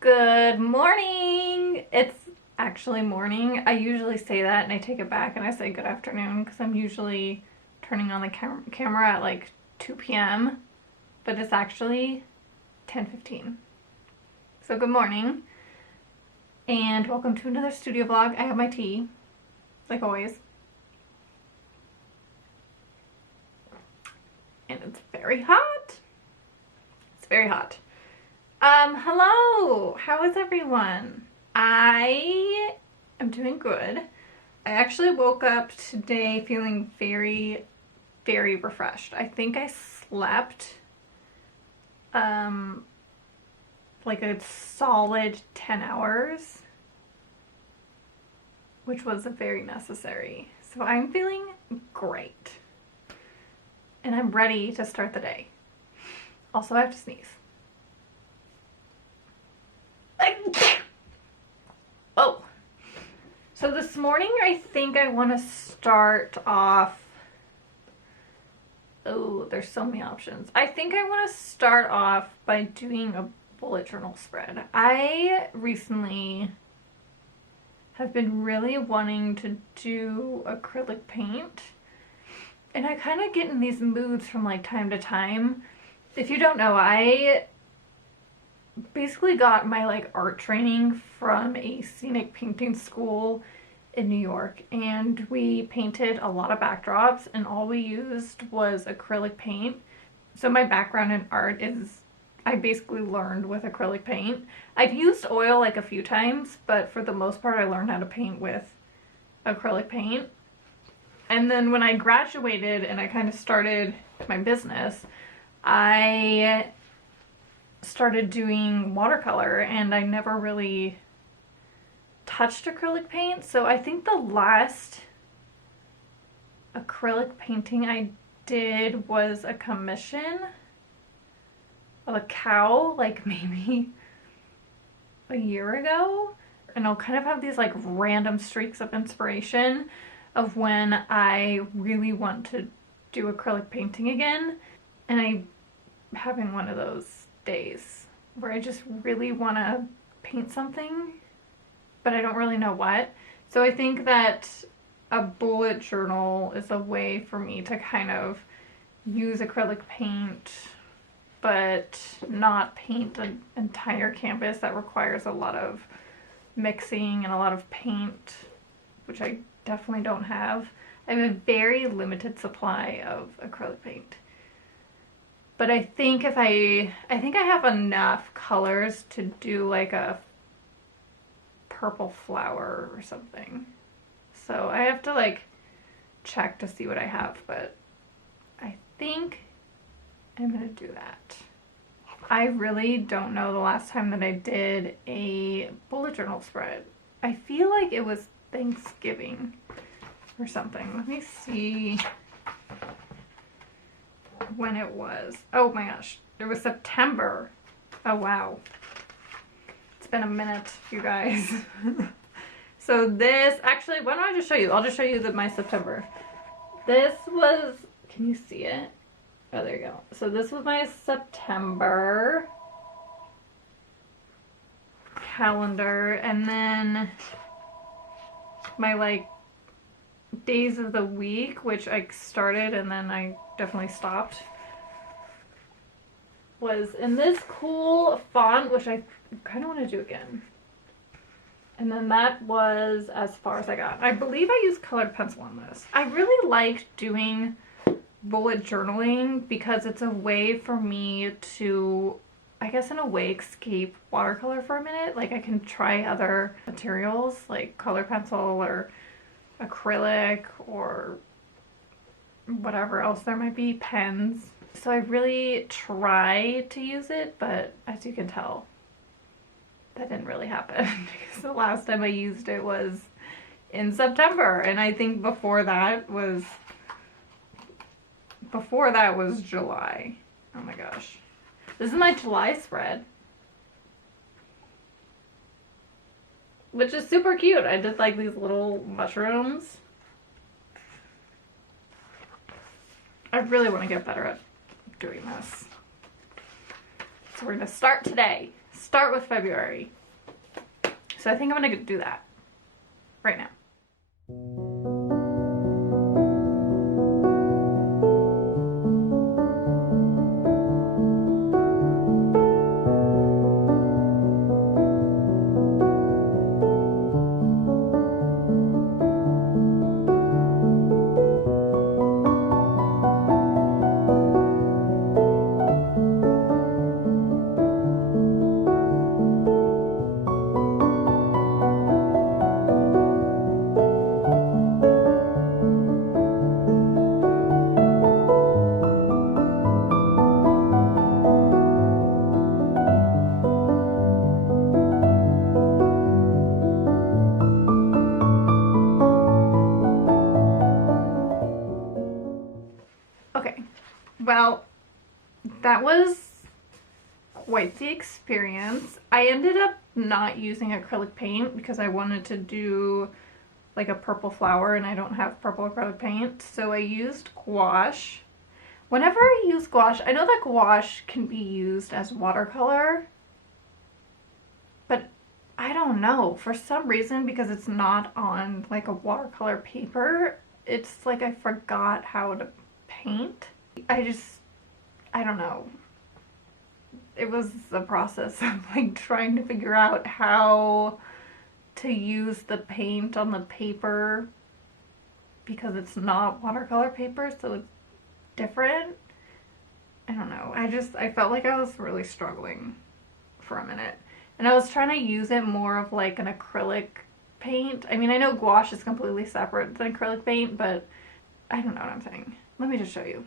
Good morning! It's actually morning. I usually say that and I take it back and I say good afternoon because I'm usually turning on the camera at like 2 p.m. But it's actually 10:15. So good morning and welcome to another studio vlog. I have my tea, like always. And it's very hot. It's very hot. Hello! How is everyone? I am doing good. I actually woke up today feeling very, very refreshed. I think I slept like a solid 10 hours, which was very necessary. So I'm feeling great. And I'm ready to start the day. Also, I have to sneeze. Oh, so this morning I think I want to start off. Oh, there's so many options. I think I want to start off by doing a bullet journal spread. I recently have been really wanting to do acrylic paint, and I kind of get in these moods from like time to time. If you don't know, I basically got my like art training from a scenic painting school in New York, and we painted a lot of backdrops and all we used was acrylic paint. So my background in art is I basically learned with acrylic paint. I've used oil like a few times, but for the most part I learned how to paint with acrylic paint. And then when I graduated and I kind of started my business, I started doing watercolor and I never really touched acrylic paint. So I think the last acrylic painting I did was a commission of a cow, like maybe a year ago. And I'll kind of have these like random streaks of inspiration of when I really want to do acrylic painting again. And I'm having one of those days where I just really want to paint something, but I don't really know what. So I think that a bullet journal is a way for me to kind of use acrylic paint, but not paint an entire canvas that requires a lot of mixing and a lot of paint, which I definitely don't have. I have a very limited supply of acrylic paint. But I think if I think I have enough colors to do like a purple flower or something. So I have to like check to see what I have, but I think I'm gonna do that. I really don't know the last time that I did a bullet journal spread. I feel like it was Thanksgiving or something. Let me see when it was. Oh my gosh, it was September. Oh wow, it's been a minute, you guys. So this, actually, why don't I just show you? I'll just show you my September. This was, can you see it? Oh, there you go. So this was my September calendar, and then my like days of the week, which I started and then I definitely stopped, was in this cool font, which I kind of want to do again. And then that was as far as I got. I believe I used colored pencil on this. I really like doing bullet journaling because it's a way for me to, I guess in a way, escape watercolor for a minute. Like I can try other materials like colored pencil or acrylic or whatever else there might be, pens. So I really try to use it, but as you can tell, that didn't really happen because the last time I used it was in September, and I think before that was July. Oh my gosh. This is my July spread, which is super cute. I did like these little mushrooms. I really want to get better at doing this. So we're going to start today. start with February. So I think I'm gonna do that right now. Okay, well, that was quite the experience. I ended up not using acrylic paint because I wanted to do like a purple flower and I don't have purple acrylic paint, so I used gouache. Whenever I use gouache, I know that gouache can be used as watercolor, but I don't know, for some reason, because it's not on like a watercolor paper, it's like I forgot how to paint. I don't know. It was a process of like trying to figure out how to use the paint on the paper because it's not watercolor paper, so it's different. I don't know. I felt like I was really struggling for a minute. And I was trying to use it more of like an acrylic paint. I mean, I know gouache is completely separate than acrylic paint, but I don't know what I'm saying. Let me just show you.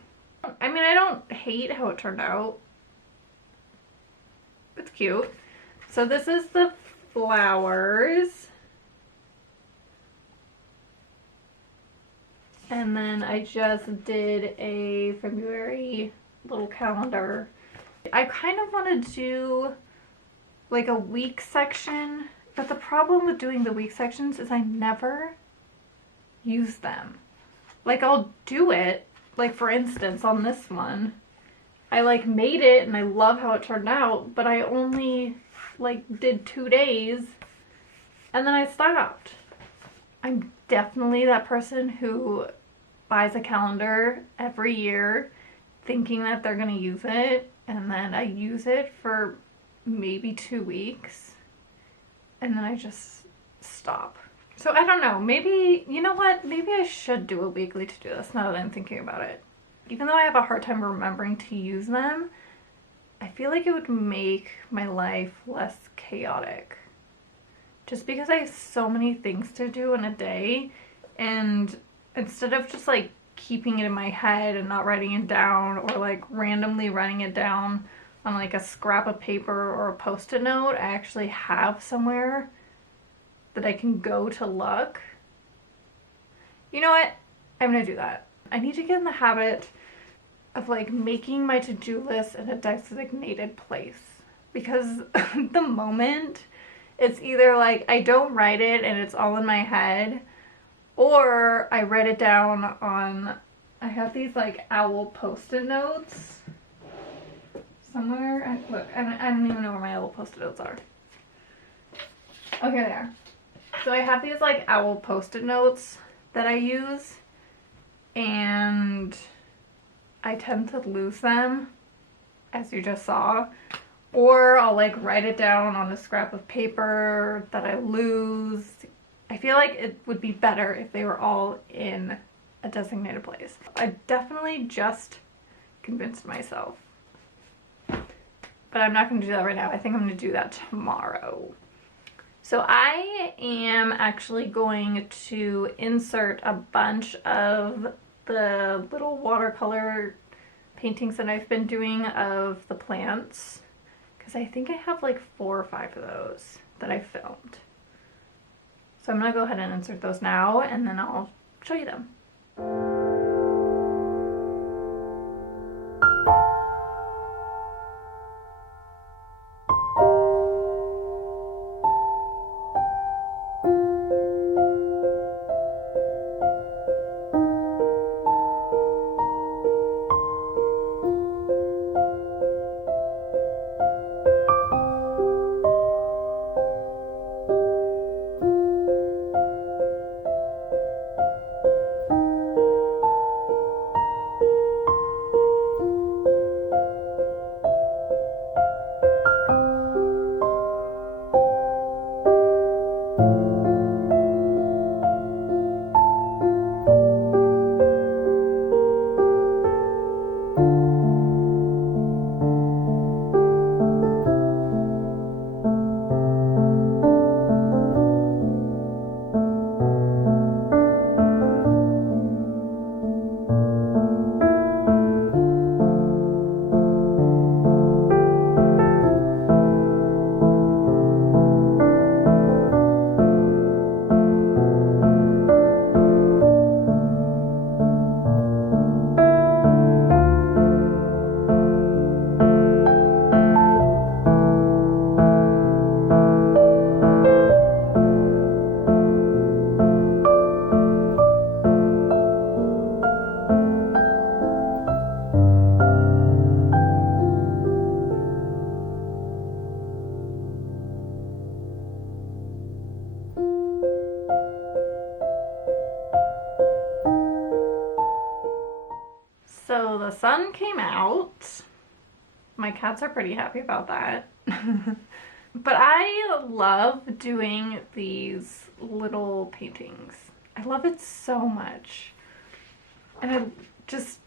I mean, I don't hate how it turned out. It's cute. So this is the flowers. And then I just did a February little calendar. I kind of want to do like a week section, but the problem with doing the week sections is I never use them. Like I'll do it, like for instance on this one, I like made it and I love how it turned out, but I only like did 2 days and then I stopped. I'm definitely that person who buys a calendar every year thinking that they're gonna use it, and then I use it for maybe 2 weeks and then I just stop. So I don't know, maybe, you know what, maybe I should do a weekly to-do list now that I'm thinking about it. Even though I have a hard time remembering to use them, I feel like it would make my life less chaotic. Just because I have so many things to do in a day, and instead of just like keeping it in my head and not writing it down, or like randomly writing it down on like a scrap of paper or a post-it note, I actually have somewhere that I can go to look. You know what? I'm gonna do that. I need to get in the habit of like making my to-do list in a designated place, because the moment it's either like I don't write it and it's all in my head, or I write it down on, I have these like owl post-it notes somewhere. Look, I don't even know where my owl post-it notes are. Okay, there. So I have these like owl post-it notes that I use, and I tend to lose them, as you just saw. Or I'll like write it down on a scrap of paper that I lose. I feel like it would be better if they were all in a designated place. I definitely just convinced myself. But I'm not going to do that right now. I think I'm going to do that tomorrow. So I am actually going to insert a bunch of the little watercolor paintings that I've been doing of the plants, because I think I have like 4 or 5 of those that I filmed. So I'm going to go ahead and insert those now, and then I'll show you them. sun came out. My cats are pretty happy about that. But I love doing these little paintings. I love it so much. And I just,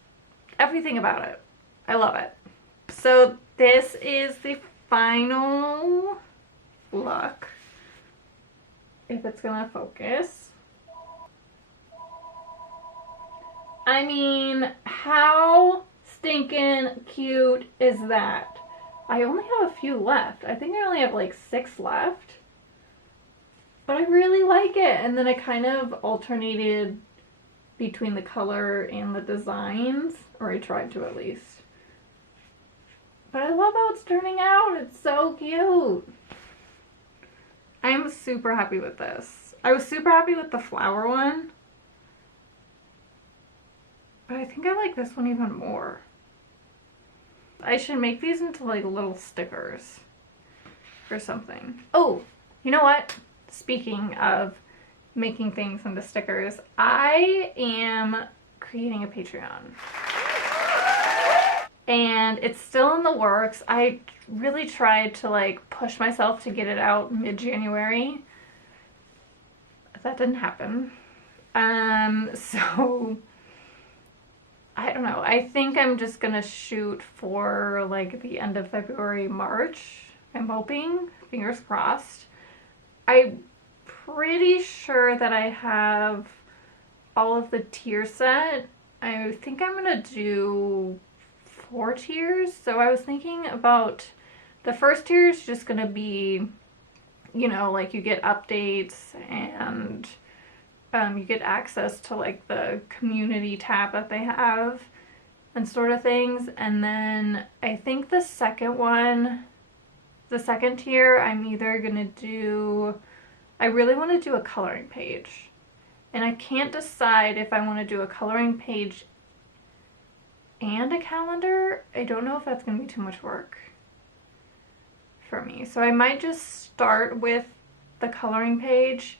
everything about it. I love it. So this is the final look. If it's gonna focus. I mean, how stinking cute is that? I only have a few left. I think I only have like 6 left. But I really like it. And then I kind of alternated between the color and the designs. Or I tried to at least. But I love how it's turning out. It's so cute. I'm super happy with this. I was super happy with the flower one. But I think I like this one even more. I should make these into like little stickers or something. Oh, you know what? Speaking of making things into stickers, I am creating a Patreon. And it's still in the works. I really tried to like push myself to get it out mid-January. That didn't happen. So I don't know. I think I'm just gonna shoot for like the end of February, March. I'm hoping. Fingers crossed. I'm pretty sure that I have all of the tier set. I think I'm gonna do 4 tiers. So I was thinking about the first tier is just gonna be, you know, like you get updates and you get access to like the community tab that they have and sort of things. And then I think the second one, the second tier, I'm either gonna do, I really want to do a coloring page. And I can't decide if I want to do a coloring page and a calendar. I don't know if that's going to be too much work for me. So I might just start with the coloring page,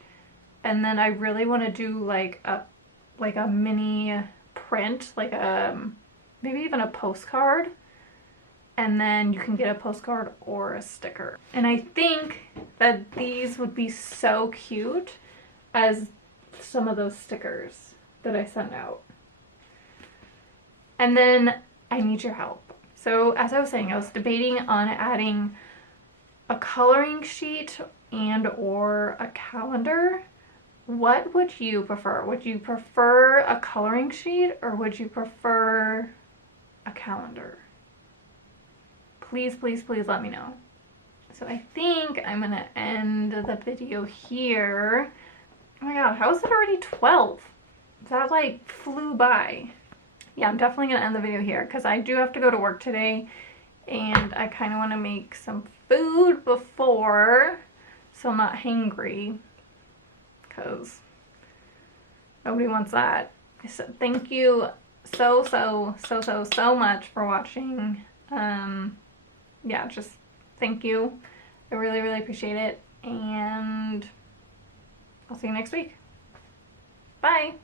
and then I really want to do like a mini print, like maybe even a postcard. And then you can get a postcard or a sticker. And I think that these would be so cute as some of those stickers that I sent out. And then I need your help. So as I was saying, I was debating on adding a coloring sheet and or a calendar. What would you prefer? Would you prefer a coloring sheet or would you prefer a calendar? Please, please, please let me know. So I think I'm gonna end the video here. Oh my god, how is it already 12? That like flew by. Yeah, I'm definitely gonna end the video here because I do have to go to work today and I kind of want to make some food before so I'm not hangry because nobody wants that. So thank you so much for watching. Yeah, just thank you. I really, really appreciate it. And I'll see you next week. Bye.